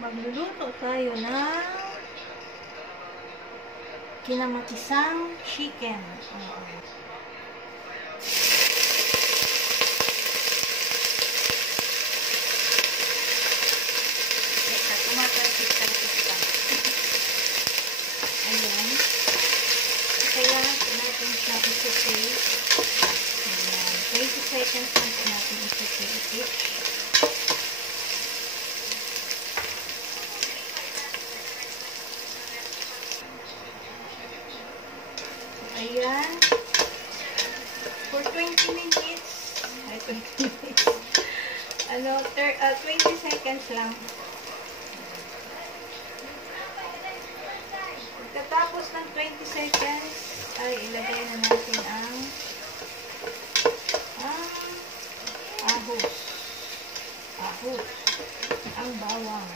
Magluluto tayo ng kinamatisang chicken. Ayan. Kailangan po natin siya i-saute. Ayan. 20 seconds lang po natin i-saute. Ayan. For 20 minutes. Ay, 20 minutes. 20 seconds lang. Pagkatapos ng 20 seconds, ay ilagay na natin ang ahos. Ang bawang.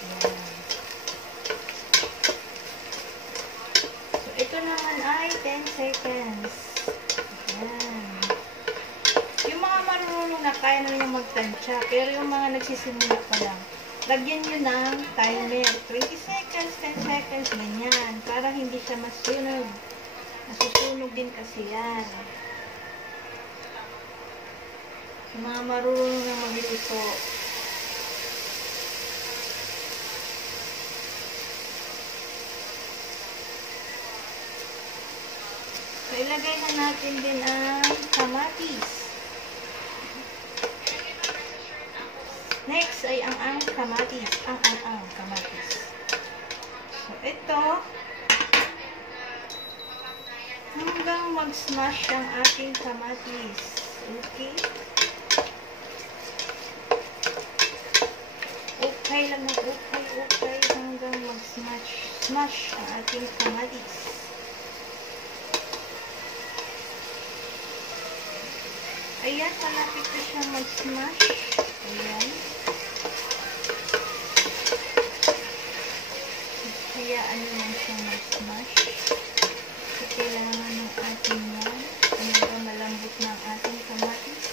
Ayan. So, ito naman ay 10 seconds. Ayan. Yung mga marunong na kaya na niya magtansya, pero yung mga nagsisimula pa lang, lagyan nyo ng timer. 20 seconds, 10 seconds, ganyan. Para hindi siya masunog. Masusunog din kasi yan. Yung mga marunong na magluto. So, ilagay na natin din ang kamatis. Next ay ang kamatis. Ang kamatis. So, ito, hanggang mag-smash ang ating kamatis. Okay? Okay lang na okay hanggang mag-smash ang ating kamatis. Ayan, malapit na siya mag-smash. Ayan. Hayaan nyo lang siyang mag-smash. So, kailangan ng ating yan. Hanggang malambot na ang ating kamatis.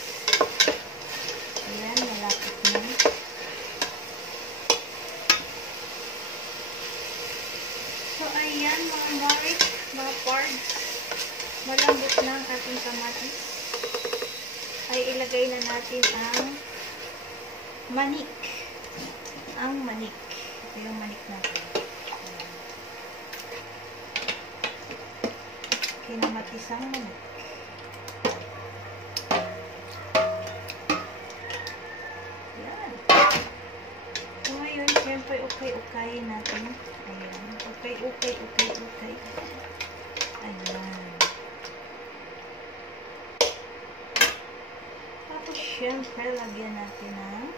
Ayan, malapit na. So, ayan mga marik, mga pards. Malambot na ang ating kamatis. Ay ilagay na natin ang manik. Ang manik. Ito yung manik natin. Kinamatisang manik. Yan. So ngayon, siyempre, okay-ukayin natin. Ayan. Okay. Ayan. Tapos, siyempre, lagyan natin ng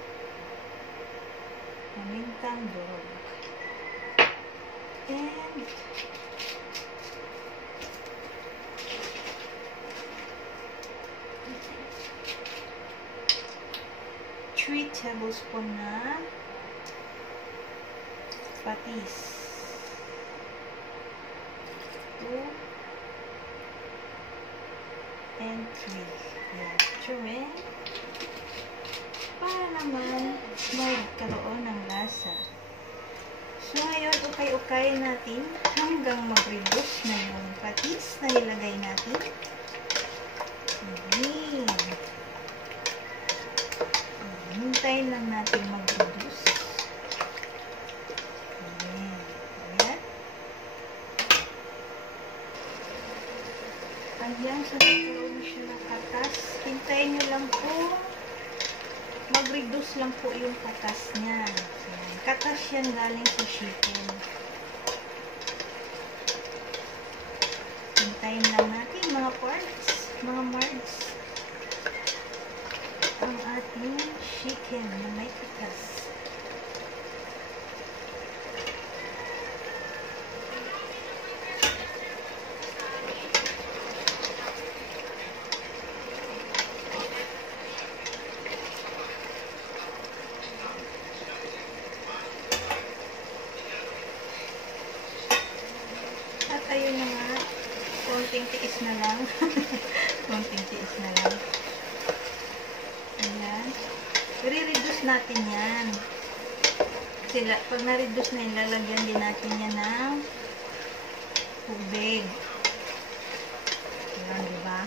pamintang durog. And 3 tablespoon na patis. 2 and 3. Yan. Turin. Para naman magkaroon ng lasa. So, ngayon, ukay-ukay natin hanggang mag-reduce na yung patis na nilagay natin. Ayan. Hintayin lang natin mag-reduce. Ayan. Ayan. Ayan. So, nagkaroon siya ng katas. Hintayin nyo lang po. Mag-reduce lang po yung katas niya. Ayan. Katas yan galing sa chicken. Hintayin lang natin mga parts. Mga mards. Ang ating chicken na may katas. At ayun na nga, konting tiis na lang. Konting tiis na lang. Ayan. I-reduce natin yan. Sila, pag na-reduce na yun, lalagyan din natin yan ng tubig. Ayan, diba?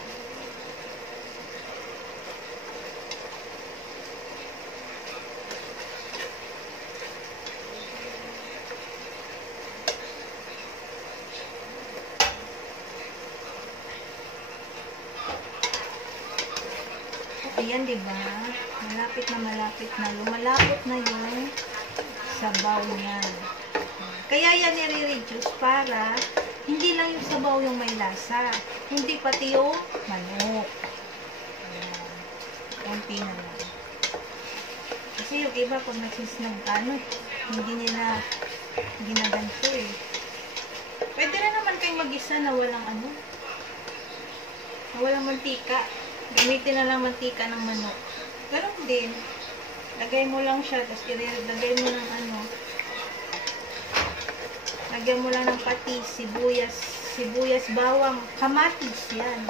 Ayan, diba? Malapit na. Lumalapot na yung sabaw niya. Kaya yan nire-reduce para hindi lang yung sabaw yung may lasa. Hindi pati yung manok. Ayan. Konti na lang. Kasi yung iba pag hindi nila ginaganto eh. Pwede na naman kayong mag-isa na walang na walang mantika. Gamitin na lang mantika ng manok. Ganun din. Lagay mo lang siya, tapos lagay mo ng lagyan mo lang ng patis, sibuyas, bawang, kamatis, yan.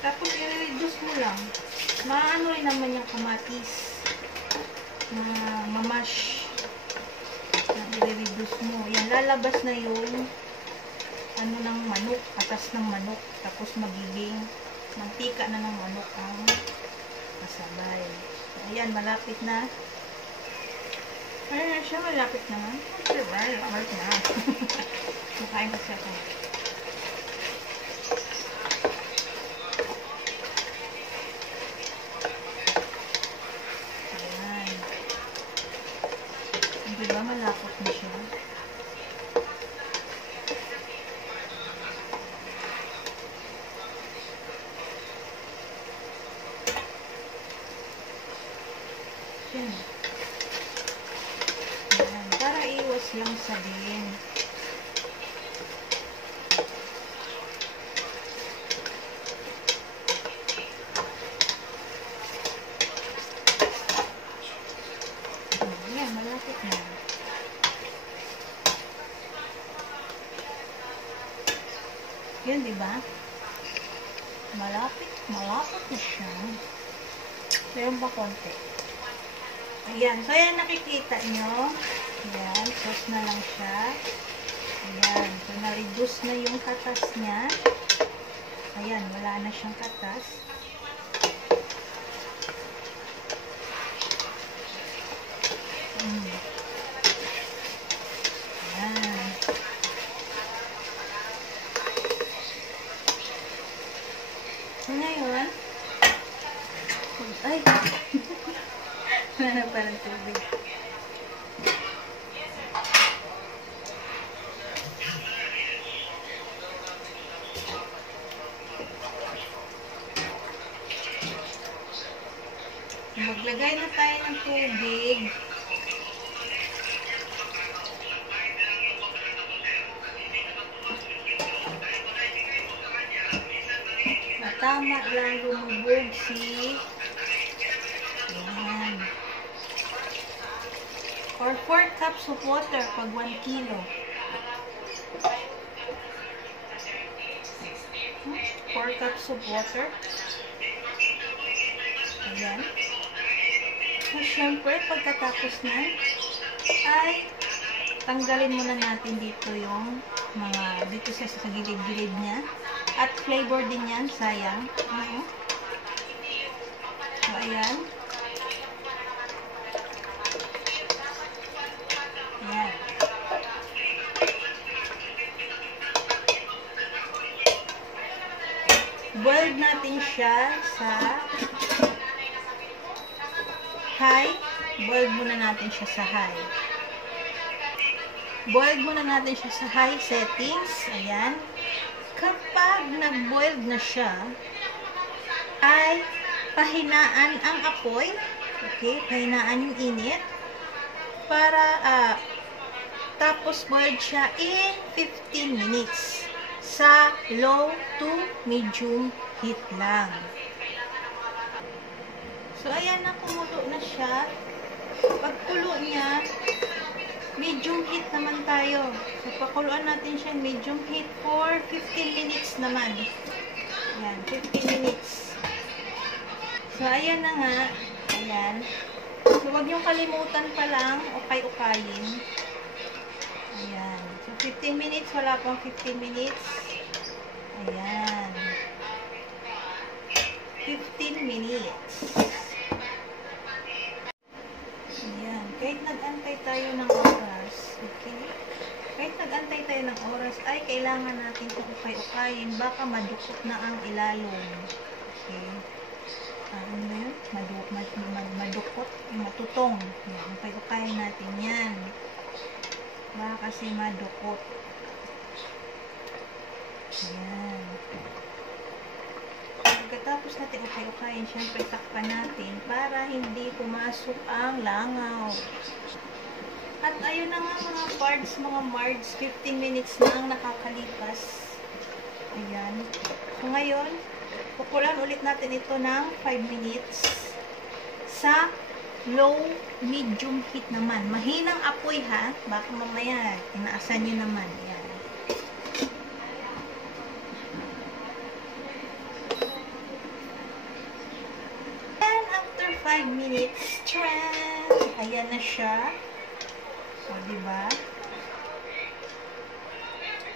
Tapos i-reduce mo lang. Maano rin naman yung kamatis na mamash. I-reduce mo. Yan, lalabas na yung ng manok, atas ng manok, tapos magiging mantika na ng manok ang kasabay. So, ayan, malapit na. Ayan siya, malapit na nga. Malapit na. Makain kasi ako. Ayan. Diba, malapot na siya. Ayan. Para iwas yung sabihin. Ayan, malapit na. Yun, diba? Malapit na siya. Meron pa konti. Ayan. So, ayan, nakikita nyo. Ayan. Sauce na lang siya. Ayan. So, na-reduce na yung katas niya. Ayan. Wala na siyang katas. Ayan. So, ngayon, ay! Wala na parang tubig. Maglagay na tayo ng tubig. Tama lang lumubog ayan. Or 4 cups of water pag 1 kilo. 4 cups of water. Ayan. So, syempre, pagkatapos na, ay tanggalin muna natin dito yung dito sa gilid-gilid niya. At flavor din yan, sayang. So, ayan. Ayan. Boiled natin siya sa high. Boiled muna natin siya sa high. Boiled muna natin siya sa high settings. Ayan. Kapag nag-boiled na siya, ay pahinaan ang apoy. Okay, pahinaan yung init. Para, tapos boiled siya in 15 minutes. Sa low to medium heat lang. So, ayan na, kumulo na siya. Pagkulo niya, medium heat naman tayo. So, pakuluan natin siya medium heat for 15 minutes naman. Ayan, 15 minutes. So, ayan na nga. Ayan. So, So, wag niyong kalimutan pa lang, ukay-ukayin. Ayan. So, 15 minutes, wala pang 15 minutes. Ayan. 15 minutes. Ayan. Kahit nag-antay tayo ng oras, okay? Kahit nag-antay tayo ng oras, ay kailangan natin kung ukay-ukayin, baka madukot na ang ilalong. Okay? Ano yun? Madukot, matutong. Ayan. Ukay-ukayin natin yan. Baka kasi madukot. Ayan. Pagkatapos natin ukay-ukayin, syempre takpan natin para hindi pumasok ang langaw. At ayun na nga mga mards, 15 minutes na ang nakakalipas. Ayan. So ngayon, kukulan ulit natin ito ng 5 minutes sa low, medium heat naman. Mahinang apoy ha, baka mamaya tinaasan nyo naman. Ayan. And after 5 minutes, tcharan! Ayan na siya. O, diba?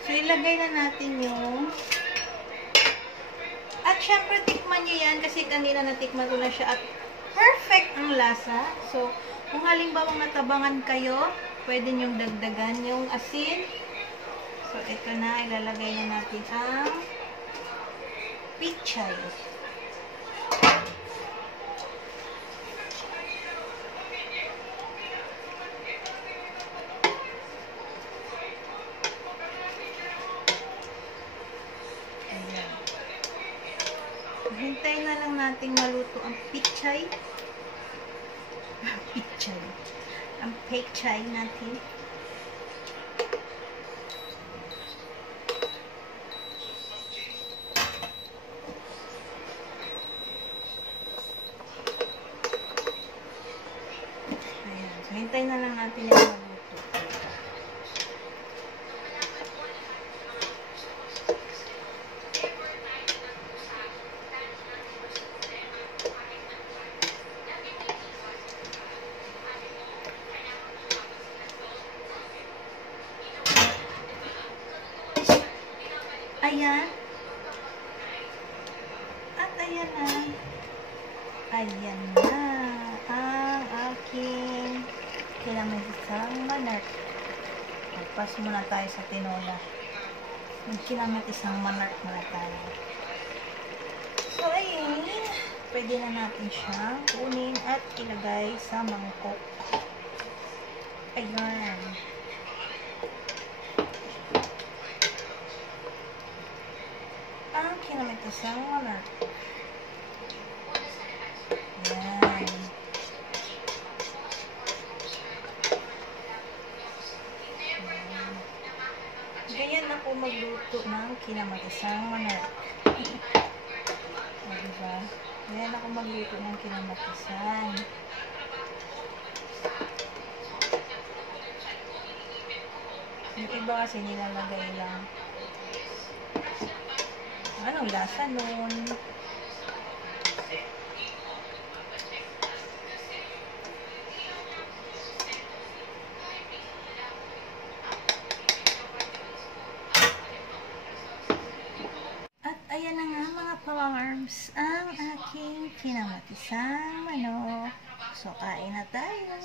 So, ilagay na natin yung at syempre, tikman nyo yan kasi kanina natikman ko na siya at perfect ang lasa. So, kung halimbawa natabangan kayo, pwede nyong dagdagan yung asin. So, ito na, ilalagay na natin ang pichay. Hintayin na lang natin maluto ang pichay. Pichay. Ang pechay natin. Ayan. So, hintayin na lang natin yung maluto. Ayan. At ayan na. Ayan na. Ang aking kinamatisang manart. Magpas muna tayo sa tinola. Kinamatisang manart muna tayo. So, ayun. Pwede na natin siyang kunin at ilagay sa mangkok. Ayan. Ang kinamatisang manart. Ayan. Ganyan ako magluto ng kinamatisang manart. O, diba? Ganyan ako magluto ng kinamatisan. Yung iba kasi nilalagay lang. Anong lasa nun? At ayan na nga mga farms, ang aking kinamatisang manok. So, kain na tayo.